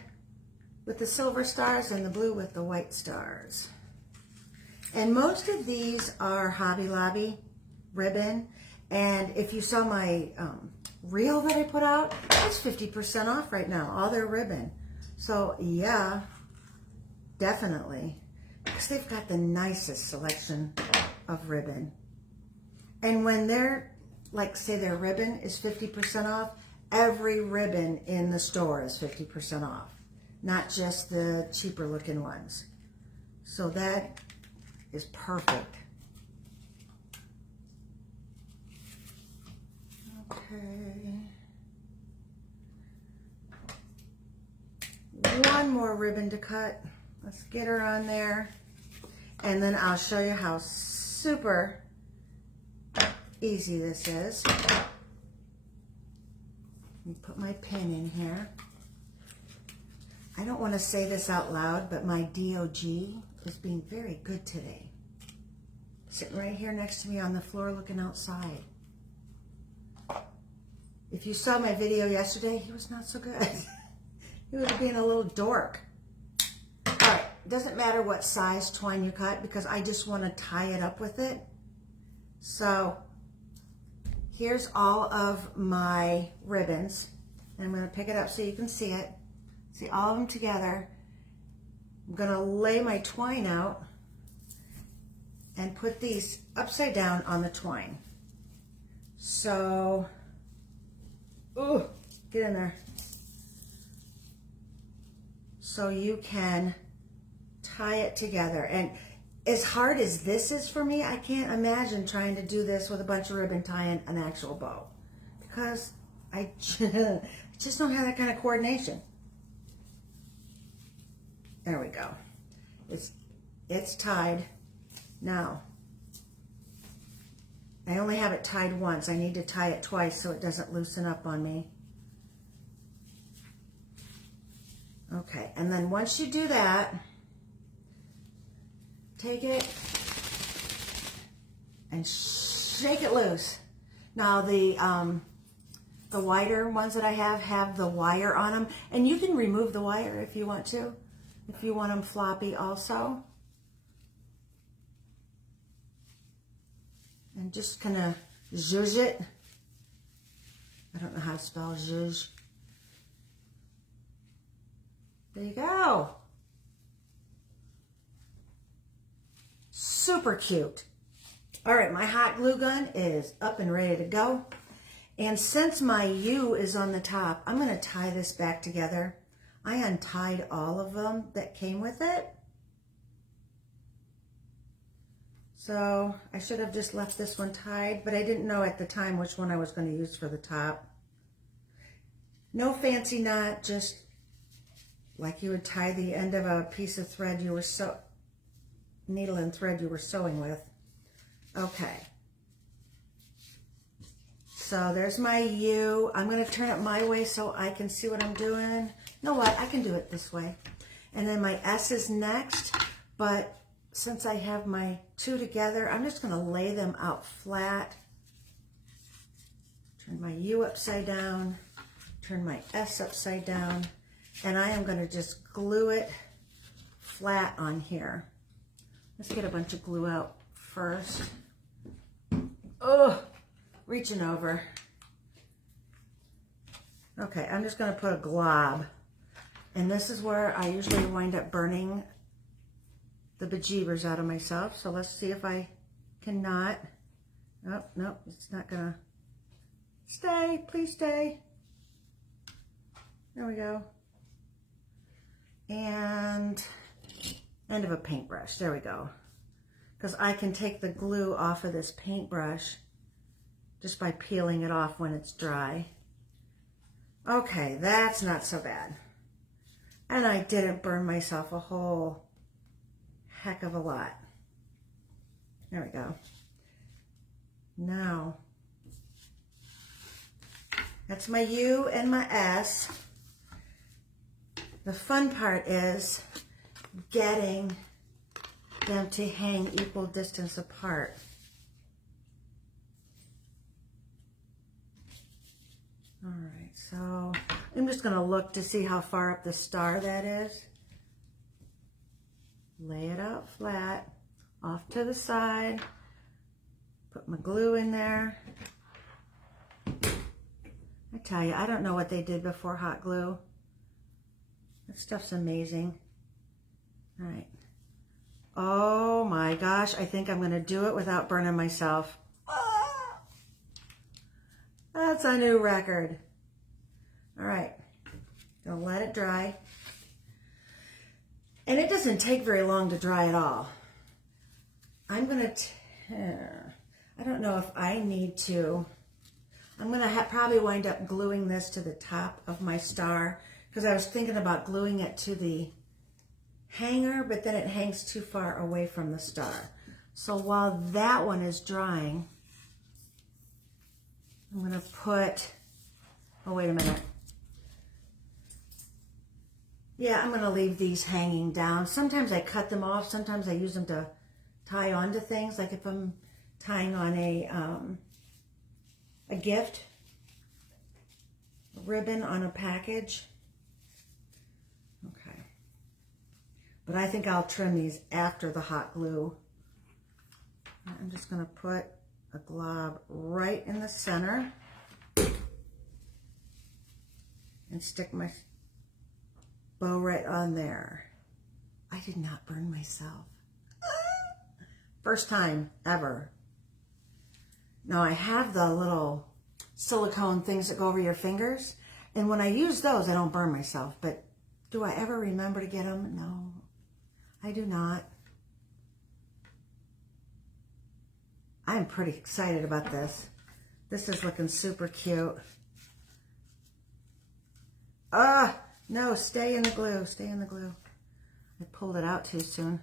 with the silver stars and the blue with the white stars. And most of these are Hobby Lobby ribbon. And if you saw my reel that I put out, it's 50% off right now, all their ribbon. So yeah, definitely. Because they've got the nicest selection of ribbon. And when they're, like say their ribbon is 50% off, every ribbon in the store is 50% off. Not just the cheaper looking ones. So that is perfect. Okay. One more ribbon to cut. Let's get her on there. And then I'll show you how super easy this is. Let me put my pin in here. I don't want to say this out loud, but my DOG is being very good today. Sitting right here next to me on the floor looking outside. If you saw my video yesterday, he was not so good. He was being a little dork. All right, doesn't matter what size twine you cut because I just want to tie it up with it. So here's all of my ribbons. And I'm going to pick it up so you can see it. See all of them together. I'm going to lay my twine out and put these upside down on the twine. So, ooh, get in there. So you can tie it together. And as hard as this is for me, I can't imagine trying to do this with a bunch of ribbon tying an actual bow. Because I just don't have that kind of coordination. There we go. It's tied. Now, I only have it tied once. I need to tie it twice so it doesn't loosen up on me. Okay, and then once you do that, take it and shake it loose. Now the wider ones that I have the wire on them, and you can remove the wire if you want to. If you want them floppy also. And just kind of zhuzh it. I don't know how to spell zhuzh. There you go. Super cute. All right, my hot glue gun is up and ready to go. And since my U is on the top, I'm going to tie this back together. I untied all of them that came with it. So I should have just left this one tied, but I didn't know at the time which one I was going to use for the top. No fancy knot, just like you would tie the end of a piece of thread you were needle and thread you were sewing with. Okay. So there's my U. I'm going to turn it my way so I can see what I'm doing. You know what? I can do it this way. And then my S is next, but since I have my two together, I'm just going to lay them out flat. Turn my U upside down, turn my S upside down, and I am going to just glue it flat on here. Let's get a bunch of glue out first. Oh, reaching over. Okay, I'm just going to put a glob. And this is where I usually wind up burning the bejeebers out of myself. So let's see if I cannot. Oh, no, it's not going to stay. Please stay. There we go. And end of a paintbrush. There we go. Because I can take the glue off of this paintbrush just by peeling it off when it's dry. Okay, that's not so bad. And I didn't burn myself a whole heck of a lot. There we go. Now, that's my U and my S. The fun part is getting them to hang equal distance apart. All right, so I'm just going to look to see how far up the star that is. Lay it out flat, off to the side, put my glue in there. I tell you, I don't know what they did before hot glue. That stuff's amazing. All right. Oh my gosh, I think I'm going to do it without burning myself. Ah! That's a new record. All right, gonna let it dry. And it doesn't take very long to dry at all. I'm gonna I don't know if I need to. I'm gonna probably wind up gluing this to the top of my star because I was thinking about gluing it to the hanger, but then it hangs too far away from the star. So while that one is drying, I'm gonna put, oh wait a minute. Yeah, I'm gonna leave these hanging down. Sometimes I cut them off, sometimes I use them to tie onto things, like if I'm tying on a gift, a ribbon on a package. Okay. But I think I'll trim these after the hot glue. I'm just gonna put a glob right in the center and stick my bow right on there. I did not burn myself. First time ever. Now I have the little silicone things that go over your fingers, and when I use those, I don't burn myself, but do I ever remember to get them? No, I do not. I'm pretty excited about this. This is looking super cute. Ah! No, stay in the glue, stay in the glue. I pulled it out too soon.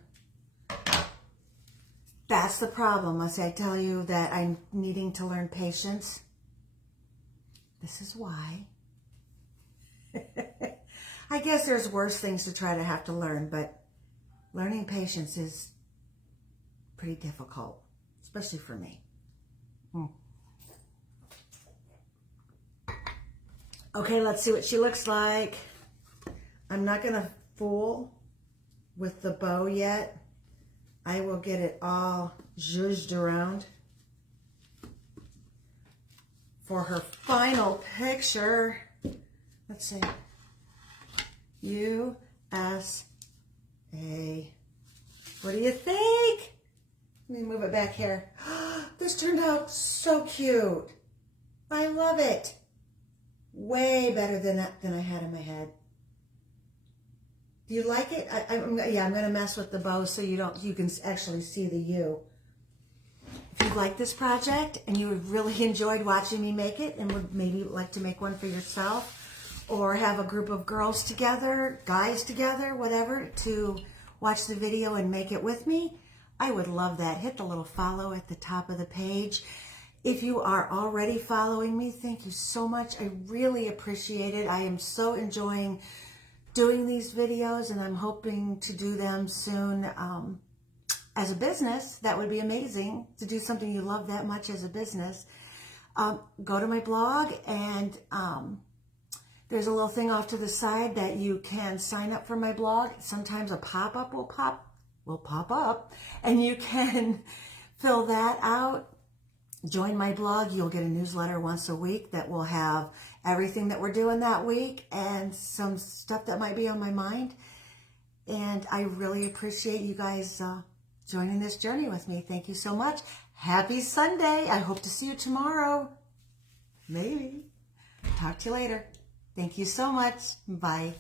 That's the problem. As I tell you that I'm needing to learn patience. This is why. I guess there's worse things to try to have to learn, but learning patience is pretty difficult, especially for me. Okay, let's see what she looks like. I'm not going to fool with the bow yet. I will get it all zhuzhed around for her final picture. Let's see. USA. What do you think? Let me move it back here. This turned out so cute. I love it. Way better than I had in my head. Do you like it? Yeah, I'm going to mess with the bow so you can actually see the U. If you like this project and you really enjoyed watching me make it and would maybe like to make one for yourself or have a group of girls together, guys together, whatever, to watch the video and make it with me, I would love that. Hit the little follow at the top of the page. If you are already following me, thank you so much. I really appreciate it. I am so enjoying doing these videos, and I'm hoping to do them soon as a business. That would be amazing to do something you love that much as a business. Go to my blog, and there's a little thing off to the side that you can sign up for my blog. Sometimes a pop-up will pop up, and you can fill that out. Join my blog. You'll get a newsletter once a week that will have everything that we're doing that week and some stuff that might be on my mind. And I really appreciate you guys joining this journey with me. Thank you so much. Happy Sunday. I hope to see you tomorrow. Maybe. Talk to you later. Thank you so much. Bye.